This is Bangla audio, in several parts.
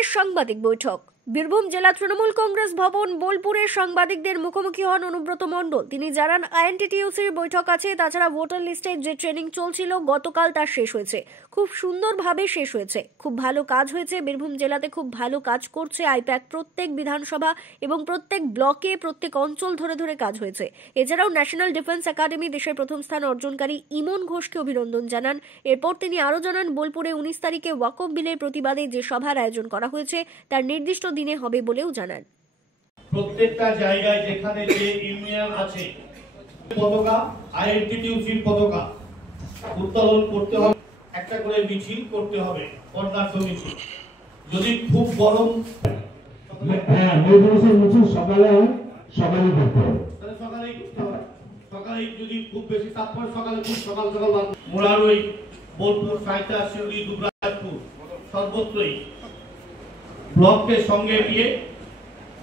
বোলপুরের সাংবাদিক বৈঠক। বীরভূম জেলা তৃণমূল কংগ্রেস ভবন বোলপুরের সাংবাদিকদের মুখোমুখি হন অনুব্রত মণ্ডল। তিনি জানান, আইএনটিটিইউসির বৈঠক আছে, তাছাড়া ভোটার লিস্টে যে ট্রেনিং চলছিল গতকাল তার শেষ হয়েছে, খুব সুন্দরভাবে শেষ হয়েছে, খুব ভালো কাজ হয়েছে। বীরভূম জেলাতে খুব ভালো কাজ করছে আইপ্যাক, প্রত্যেক বিধানসভা এবং প্রত্যেক ব্লকে প্রত্যেক অঞ্চল ধরে ধরে কাজ হয়েছে। এছাড়াও ন্যাশনাল ডিফেন্স একাডেমি দেশের প্রথম স্থান অর্জনকারী ইমন ঘোষকে অভিনন্দন জানান। এরপর তিনি আরও জানান, বোলপুরে 19 তারিখে ওয়াকফ বিলের প্রতিবাদে যে সভার আয়োজন করা হয়েছে তার নির্দিষ্ট দিনে হবে বলেও জানান। প্রত্যেকটা জায়গায় যেখানে যে ইউনিয়ন আছে পতাকা, আইএনটিটিইউসির পতাকা উত্তোলন করতে হবে, একটা করে মিছিল করতে হবে, বর্ণাঢ্য মিছিল। যদি খুব গরম সকালেই করতে হবে, সকালেই যদি খুব বেশি তাপমাত্রা সকালে খুব সকাল মোরারই, বোলপুর, সাঁইতা, শিউরি, দুবরাজপুর সর্বত্রই ব্লককে সঙ্গে নিয়ে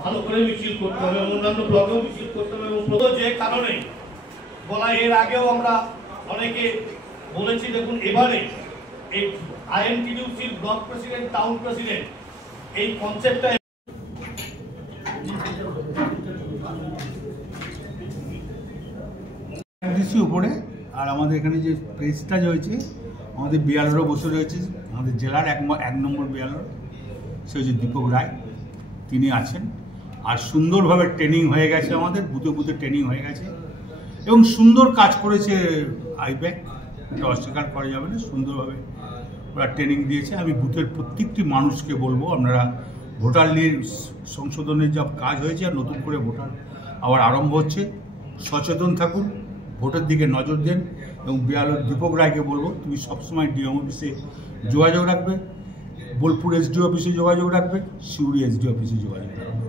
ভালো করে মিছিল করতে হবে, অন্যান্য ব্লকেও মিছিল করতে হবে। এবং যে কারণে বলা, এর আগেও আমরা অনেকে বলেছি, দেখুন এবারে এই আইএনটিটিইউসির ব্লক প্রেসিডেন্ট, টাউন প্রেসিডেন্ট, এই কনসেপ্টটা উপরে। আর আমাদের এখানে যে প্রেসটা হয়েছে, আমাদের বিয়ালরও বসে রয়েছে, আমাদের জেলার এক নম্বর বিয়ালর, সে হচ্ছে দীপক রায়, তিনি আছেন। আর সুন্দরভাবে ট্রেনিং হয়ে গেছে, আমাদের বুথে বুথে ট্রেনিং হয়ে গেছে এবং সুন্দর কাজ করেছে আইপ্যাক, এটা অস্বীকার করা যাবে না। সুন্দরভাবে ওরা ট্রেনিং দিয়েছে। আমি বুথের প্রত্যেকটি মানুষকে বলবো, আপনারা ভোটার লিস্ট সংশোধনের যা কাজ হয়েছে আর নতুন করে ভোটার আবার আরম্ভ হচ্ছে, সচেতন থাকুন, ভোটের দিকে নজর দেন। এবং বিয়ালর দীপক রায়কে বলবো, তুমি সবসময় ডিএম অফিসে যোগাযোগ রাখবে, বোলপুর এসডি অফিসে যোগাযোগ রাখবে, শিউরি এসডি অফিসে যোগাযোগ রাখবে,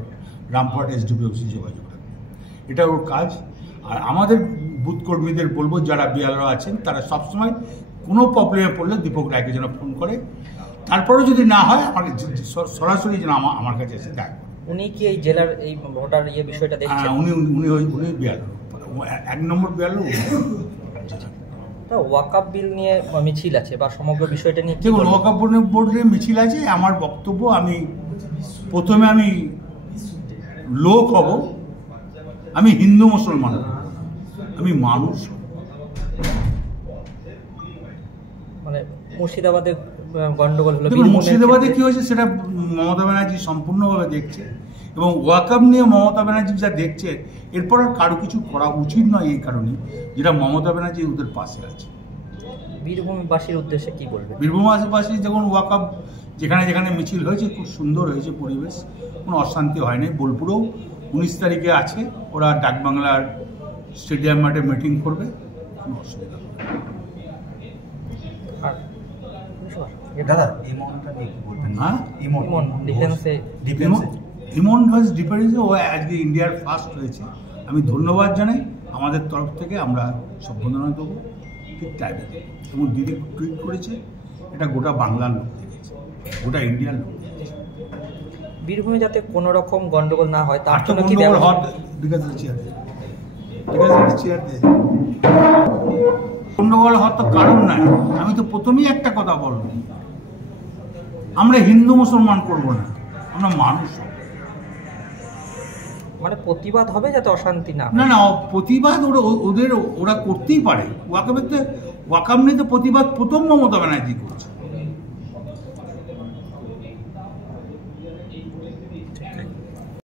রামপুরহাট এসডিপি অফিসে যোগাযোগ রাখবে, এটা ওর কাজ। আর আমাদের বুথ কর্মীদের বলবো, যারা বিয়ালরা আছেন তারা সবসময় কোনো প্রবলেমে পড়লে দীপক রায়কে যেন ফোন করে, তারপরেও যদি না হয় আমাকে সরাসরি যেন আমার কাছে এসে দেখা। উনি কি এই জেলার এই ভোটার বিষয়টা দেখছেন? উনি বিয়ালর, 1 নম্বর বিয়ালর। ওয়াকফ বিল নিয়ে মিছিল আছে বা সমগ্র বিষয়টা নিয়ে দেখুন, ওয়াকফ বোর্ডের মিছিল আছে। আমার বক্তব্য, প্রথমে আমি লোক হব, আমি হিন্দু মুসলমান, আমি মানুষ। মানে মুর্শিদাবাদে গন্ডগোল হলো, মুর্শিদাবাদে কি হয়েছে সেটা মমতা ব্যানার্জি সম্পূর্ণভাবে দেখছে এবং ওয়াকফ নিয়ে মমতা ব্যানার্জি যা দেখছে, এরপর আর কারো কিছু করা উচিত নয়, এই কারণে যেটা মমতা ব্যানার্জি ওদের পাশে আছে। বীরভূমবাসীর উদ্দেশ্যে কি বলবেন? বীরভূমবাসী যখন ওয়াকফ যেখানে যেখানে মিছিল হয়েছে, খুব সুন্দর হয়েছে পরিবেশ, কোনো অশান্তি হয়নি। বোলপুরেও 19 তারিখে আছে, ওরা ডাকবাংলার স্টেডিয়াম মাঠে মিটিং করবে, কোনো অসুবিধা হবে না। ইমন ঘোষ ডিফেন্সে ও আজকে ইন্ডিয়ার ফার্স্ট হয়েছে, আমি ধন্যবাদ জানাই। আমাদের তরফ থেকে আমরা সম্বোধনা দেবো, ঠিক টাইমে দেবো। এবং দিদি টুইট করেছে, এটা গোটা বাংলার লোক দেখেছে, গোটা ইন্ডিয়ার লোক দেখেছে। বীরভূমে যাতে কোনো রকম গন্ডগোল না হয় তার জন্য কি গন্ডগোল হওয়ার তো কারণ নাই। আমি তো প্রথমেই একটা কথা বলবো, আমরা হিন্দু মুসলমান করবো না, আমরা মানুষ। মানে প্রতিবাদ হবে যাতে অশান্তি না। না, প্রতিবাদ ওরা করতেই পারে। ওয়াকফ নিয়ে তো প্রতিবাদ প্রথম মমতা ব্যানার্জি করছে।